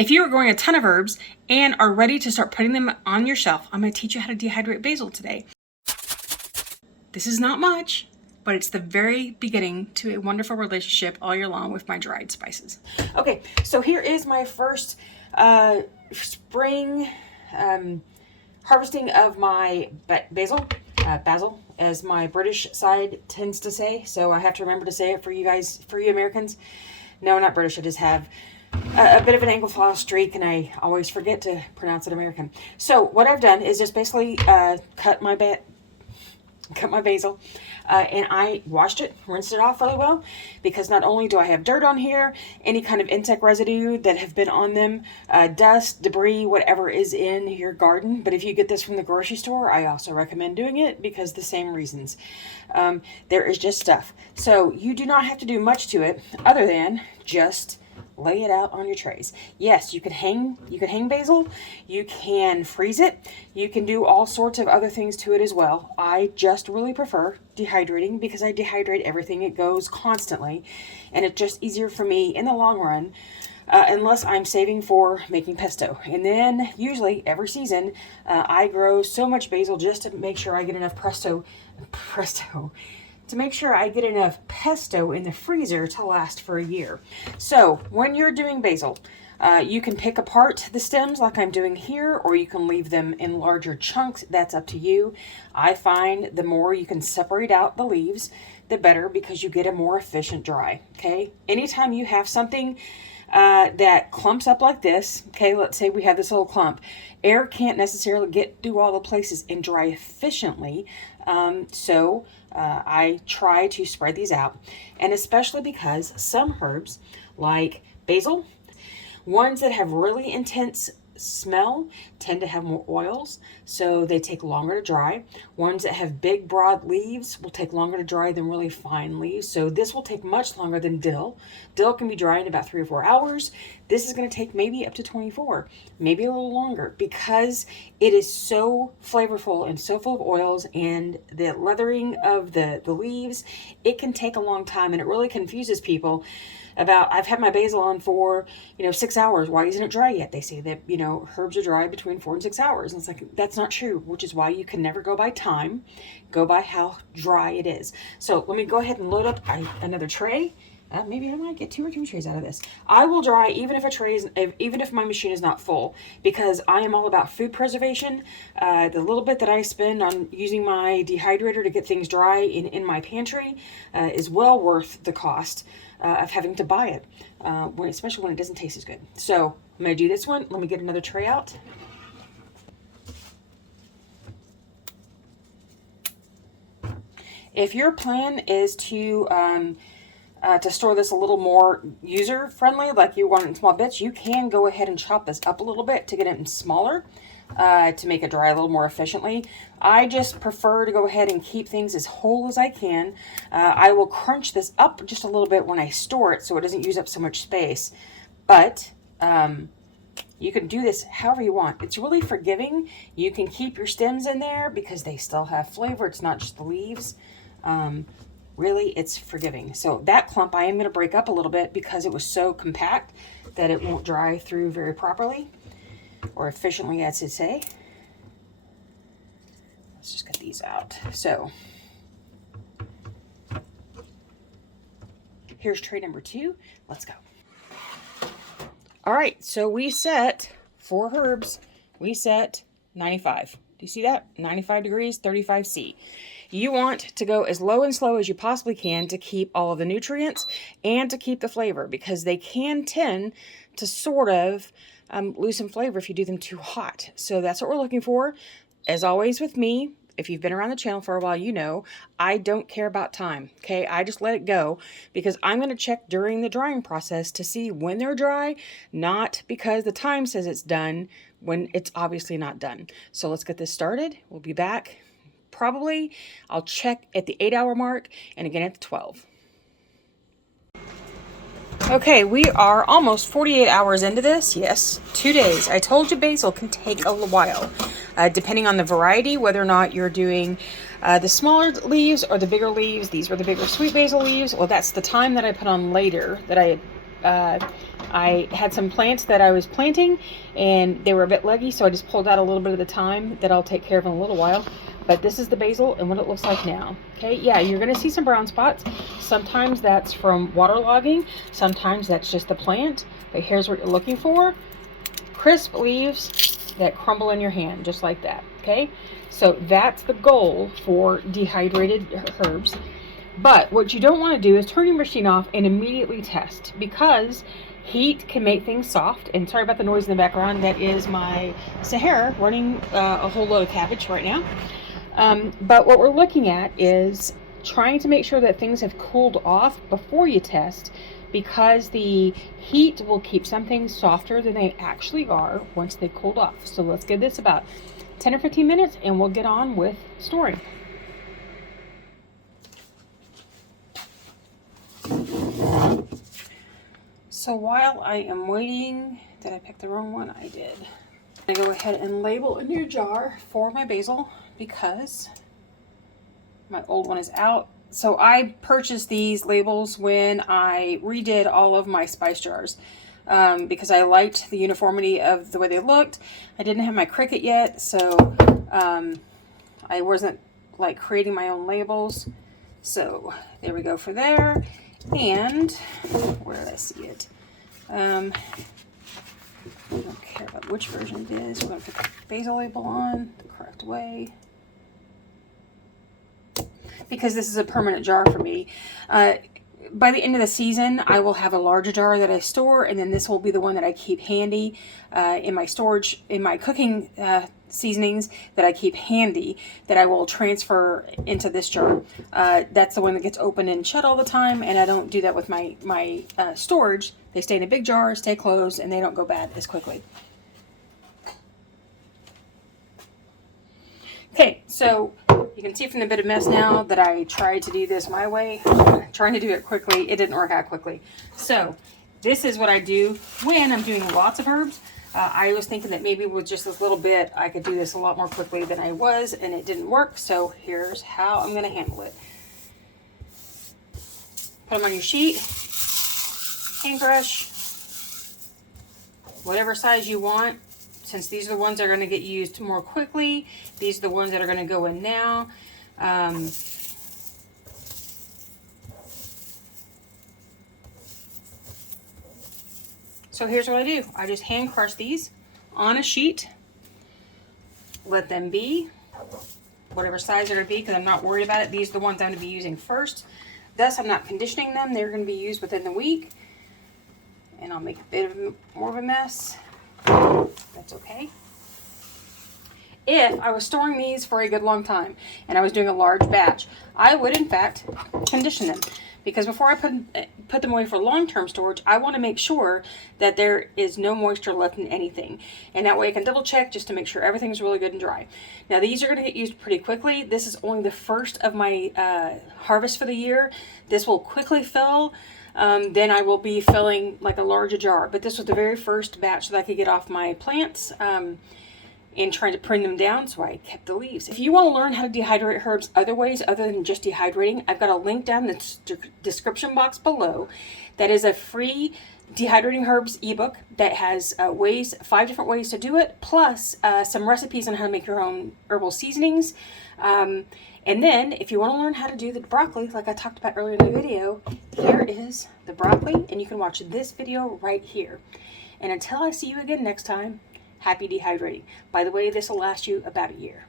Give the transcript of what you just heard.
If you are growing a ton of herbs and are ready to start putting them on your shelf, I'm going to teach you how to dehydrate basil today. This is not much, but it's the very beginning to a wonderful relationship all year long with my dried spices. Okay, so here is my first spring harvesting of my basil, as my British side tends to say. So I have to remember to say it for you guys, for you Americans. No, not British. I just have a bit of an Anglophile streak, and I always forget to pronounce it American. So what I've done is just basically cut my basil, and I washed it, rinsed it off really well, because not only do I have dirt on here, any kind of insect residue that have been on them, dust, debris, whatever is in your garden. But if you get this from the grocery store, I also recommend doing it because the same reasons. There is just stuff. So you do not have to do much to it other than just lay it out on your trays. Yes, you could hang basil, you can freeze it, you can do all sorts of other things to it as well. I just really prefer dehydrating because I dehydrate everything. It goes constantly, and it's just easier for me in the long run, unless I'm saving for making pesto. And then usually every season I grow so much basil just to make sure I get enough to make sure I get enough pesto in the freezer to last for a year. So when you're doing basil, you can pick apart the stems like I'm doing here, or you can leave them in larger chunks. That's up to you. I find the more you can separate out the leaves, the better, because you get a more efficient dry. Okay, anytime you have something that clumps up like this, okay, let's say we have this little clump, air can't necessarily get through all the places and dry efficiently. So I try to spread these out, and especially because some herbs like basil, ones that have really intense smell tend to have more oils, so they take longer to dry. Ones that have big broad leaves will take longer to dry than really fine leaves, so this will take much longer than dill. Dill can be dry in about 3 or 4 hours. This is going to take maybe up to 24, maybe a little longer, because it is so flavorful and so full of oils, and the leathering of the leaves, it can take a long time, and it really confuses people about, I've had my basil on for 6 hours, why isn't it dry yet? They say that herbs are dry between 4 and 6 hours, and it's like, that's not true, which is why you can never go by time, go by how dry it is. So let me go ahead and load up another tray. Maybe I might get 2 or 3 trays out of this. I will dry even if my machine is not full, because I am all about food preservation. The little bit that I spend on using my dehydrator to get things dry in my pantry is well worth the cost of having to buy it, especially when it doesn't taste as good. So I'm going to do this one. Let me get another tray out. If your plan is to store this a little more user-friendly, like you want it in small bits, you can go ahead and chop this up a little bit to get it in smaller, to make it dry a little more efficiently. I just prefer to go ahead and keep things as whole as I can. I will crunch this up just a little bit when I store it so it doesn't use up so much space. But you can do this however you want. It's really forgiving. You can keep your stems in there because they still have flavor. It's not just the leaves. Really, it's forgiving. So that clump I am going to break up a little bit because it was so compact that it won't dry through very properly, or efficiently, as it say. Let's just get these out. So here's tray number 2. Let's go. All right, so we set, for herbs, we set 95. Do you see that? 95 degrees, 35 C. You want to go as low and slow as you possibly can to keep all of the nutrients and to keep the flavor, because they can tend to sort of lose some flavor if you do them too hot. So that's what we're looking for. As always with me, if you've been around the channel for a while, you know I don't care about time, okay? I just let it go because I'm going to check during the drying process to see when they're dry, not because the time says it's done when it's obviously not done. So let's get this started. We'll be back. Probably I'll check at the 8-hour mark and again at the 12. Okay, we are almost 48 hours into this. Yes, 2 days. I told you basil can take a while, depending on the variety, whether or not you're doing the smaller leaves or the bigger leaves. These were the bigger sweet basil leaves. Well, that's the time that I put on later, that I I had some plants that I was planting and they were a bit leggy, so I just pulled out a little bit of the thyme that I'll take care of in a little while. But this is the basil and what it looks like now. Okay, yeah, you're gonna see some brown spots. Sometimes that's from waterlogging, sometimes that's just the plant, but here's what you're looking for. Crisp leaves that crumble in your hand, just like that, okay? So that's the goal for dehydrated herbs. But what you don't want to do is turn your machine off and immediately test, because heat can make things soft. And sorry about the noise in the background. That is my Sahara running a whole load of cabbage right now. But what we're looking at is trying to make sure that things have cooled off before you test, because the heat will keep some things softer than they actually are once they've cooled off. So let's give this about 10 or 15 minutes and we'll get on with storing. So while I am waiting, did I pick the wrong one? I did. I'm gonna go ahead and label a new jar for my basil because my old one is out. So I purchased these labels when I redid all of my spice jars because I liked the uniformity of the way they looked. I didn't have my Cricut yet, so I wasn't like creating my own labels. So there we go for there. And where did I see it? I don't care about which version it is. We're going to put the basil label on the correct way, because this is a permanent jar for me. By the end of the season, I will have a larger jar that I store, and then this will be the one that I keep handy in my storage, in my cooking seasonings that I keep handy, that I will transfer into this jar. That's the one that gets open and shut all the time, and I don't do that with my storage. They stay in a big jar, stay closed, and they don't go bad as quickly. Okay, so you can see from the bit of mess now that I tried to do this my way, trying to do it quickly. It didn't work out quickly. So this is what I do when I'm doing lots of herbs. I was thinking that maybe with just this little bit, I could do this a lot more quickly than I was, and it didn't work. So here's how I'm going to handle it. Put them on your sheet, paintbrush, whatever size you want. Since these are the ones that are going to get used more quickly, these are the ones that are going to go in now. So here's what I do. I just hand crush these on a sheet. Let them be whatever size they're going to be, because I'm not worried about it. These are the ones I'm going to be using first. Thus, I'm not conditioning them. They're going to be used within the week. And I'll make a bit of more of a mess. That's okay. If I was storing these for a good long time and I was doing a large batch, I would in fact condition them, because before I put them away for long-term storage, I want to make sure that there is no moisture left in anything, and that way I can double check just to make sure everything's really good and dry. Now these are going to get used pretty quickly. This is only the first of my harvest for the year. This will quickly fill. Then I will be filling like a larger jar, but this was the very first batch that I could get off my plants and trying to prune them down, so I kept the leaves. If you want to learn how to dehydrate herbs other ways other than just dehydrating, I've got a link down in the description box below. That is a free dehydrating herbs ebook that has 5 different ways to do it, plus some recipes on how to make your own herbal seasonings. And then, if you want to learn how to do the broccoli, like I talked about earlier in the video, here is the broccoli, and you can watch this video right here. And until I see you again next time, happy dehydrating. By the way, this will last you about a year.